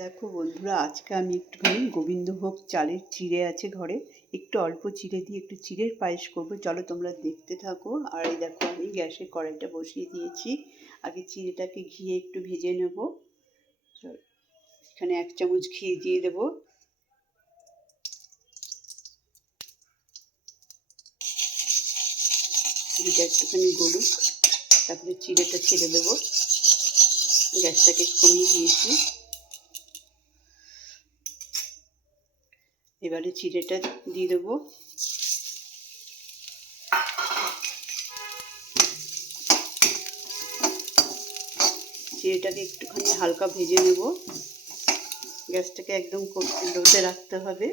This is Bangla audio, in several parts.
দেখো বন্ধুরা, আজকে আমি একটুখানি গোবিন্দভোগ চালের চিড়ে আছে ঘরে, একটু অল্প চিড়ে দিয়ে একটু চিড়ের পায়েস করবো। চলো তোমরা দেখতে থাকো। আর এই দেখো, আমি গ্যাসে কড়াইটা বসিয়ে দিয়েছি। আগে চিড়েটাকে ঘিয়ে একটু ভেজে নেব। এখানে 1 চামচ ঘি দিয়ে দেবো। ঘিটা একটুখানি গলুক, তারপরে চিড়েটা ছেড়ে দেবো। গ্যাসটাকে কমিয়ে দিয়েছি। এবারে চিড়েটা দিয়ে দেবো। চিড়েটাকে একটুখানি হালকা ভেজে নেব। গ্যাসটাকে একদম লোতে রাখতে হবে।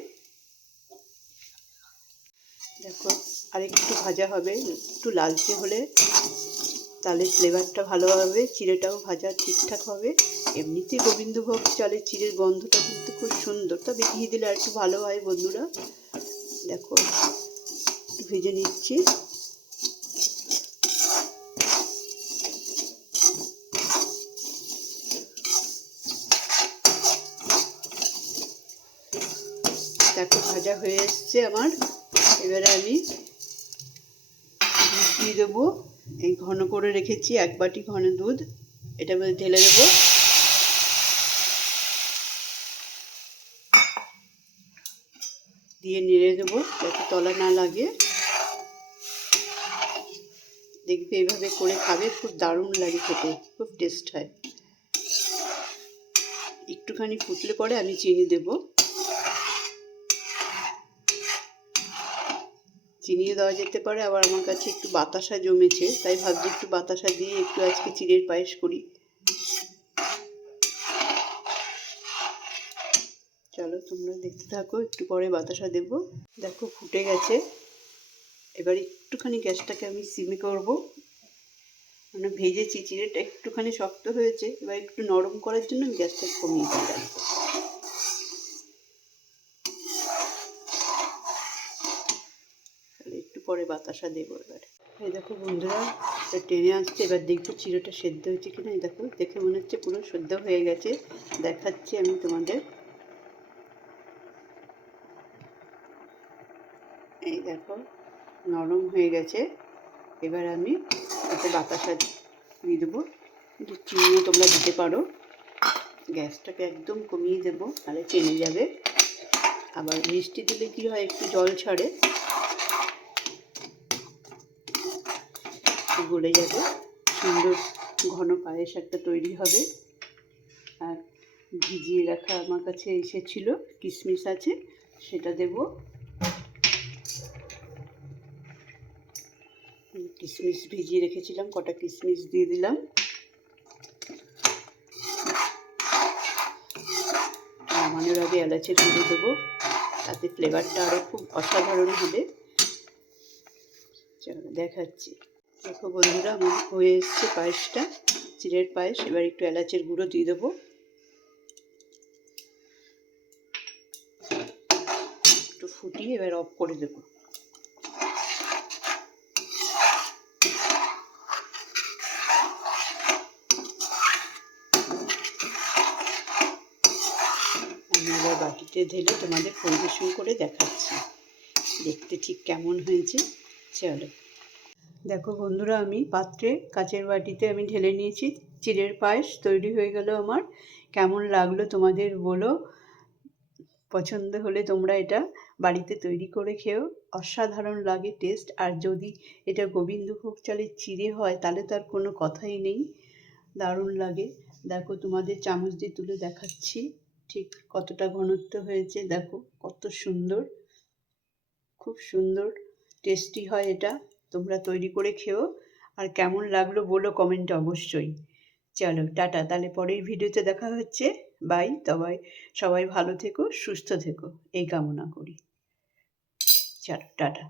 দেখো, আর একটু ভাজা হবে, একটু লালচে হলে তাহলে ফ্লেভারটা ভালো হবে, চিড়েটাও ভাজা ঠিকঠাক হবে। এমনিতেই গোবিন্দভোগ চালের চিড়ের গন্ধটা কিন্তু খুব সুন্দর, তবে ঘি দিলে আর একটু ভালো হয় বন্ধুরা। দেখো, একটু ভেজে নিচ্ছি। দেখো, ভাজা হয়ে এসছে আমার। এবারে আমি দুধ দিয়ে দেবো। এই ঘন করে রেখেছি 1 বাটি ঘন দুধ, এটা মধ্যে ঢেলে দেবো। দিয়ে নেড়ে দেবো যাতে তলা না লাগে। দেখবে এইভাবে করে খাবে, খুব দারুণ লাগে খেতে, খুব টেস্ট হয়। একটুখানি ফুটলে পরে আমি চিনি দেব। চিনিও দেওয়া যেতে পারে, আবার আমার কাছে একটু বাতাসা জমেছে, তাই ভাবছি একটু বাতাসা দিয়ে একটু আজকে চিড়ের পায়েস করি। চলো তোমরা দেখতে থাকো, একটু পরে বাতাসা দেব। দেখো, ফুটে গেছে। এবার একটুখানি গ্যাসটাকে আমি সিমে করব। মানে ভেজেছি, চিড়েটা একটুখানি শক্ত হয়েছে, এবার একটু নরম করার জন্য আমি গ্যাসটা কমিয়ে দিলাম। একটু পরে বাতাসা দেবো। এবার এই দেখো বন্ধুরা, এটা টেনে আসছে। এবার দেখবো চিড়েটা সেদ্ধ হয়েছে কিনা। এই দেখো, দেখে মনে হচ্ছে পুরো সেদ্ধ হয়ে গেছে। দেখাচ্ছি আমি তোমাদের। এই দেখো, নরম হয়ে গেছে। এবার আমি এতে বাতাসা দিয়ে দেবো। চিনিও তোমরা দিতে পারো। গ্যাসটাকে একদম কমিয়ে দেবো, তাহলে চেনে যাবে। আবার মিষ্টি দিলে কি হয়, একটু জল ছাড়ে, গলে যাবে। সুন্দর ঘন পায়েস একটা তৈরি হবে। আর ভিজিয়ে রাখা আমার কাছে এসেছিলো কিশমিশ আছে, সেটা দেব। কিশমিশ ভিজিয়ে রেখেছিলাম, কটা কিশমিশ দিয়ে দিলাম। নামানোর আগে এলাচের গুঁড়ো দেবো, তাতে ফ্লেভারটা আরও খুব অসাধারণ হবে। চলো দেখাচ্ছি। দেখো বন্ধুরা, আমার হয়ে এসছে পায়েসটা, চিড়ের পায়েস। এবার একটু এলাচের গুঁড়ো দিয়ে দেবো। একটু ফুটিয়ে এবার অফ করে দেবো। আমি এবার বাটিতে ঢেলে তোমাদের পরিবেশন করে দেখাচ্ছি দেখতে ঠিক কেমন হয়েছে। চলো দেখো বন্ধুরা, আমি পাত্রে কাচের বাটিতে আমি ঢেলে নিয়েছি। চিড়ের পায়েস তৈরি হয়ে গেল আমার। কেমন লাগলো তোমাদের বলো। পছন্দ হলে তোমরা এটা বাড়িতে তৈরি করে খেও, অসাধারণ লাগে টেস্ট। আর যদি এটা গোবিন্দভোগ চালের চিড়ে হয় তাহলে তো আর কোনো কথাই নেই, দারুণ লাগে। দেখো, তোমাদের চামচ দিয়ে তুলে দেখাচ্ছি ঠিক কতটা ঘনত্ব হয়েছে। দেখো কত সুন্দর, খুব সুন্দর টেস্টি হয় এটা। তোমরা তৈরি করে খেও, আর কেমন লাগলো বলো কমেন্টে অবশ্যই। চলো টাটা, তাহলে পরের ভিডিওতে দেখা হচ্ছে। বাই। তবে সবাই ভালো থেকো, সুস্থ থেকো, এই কামনা করি। চলো টাটা।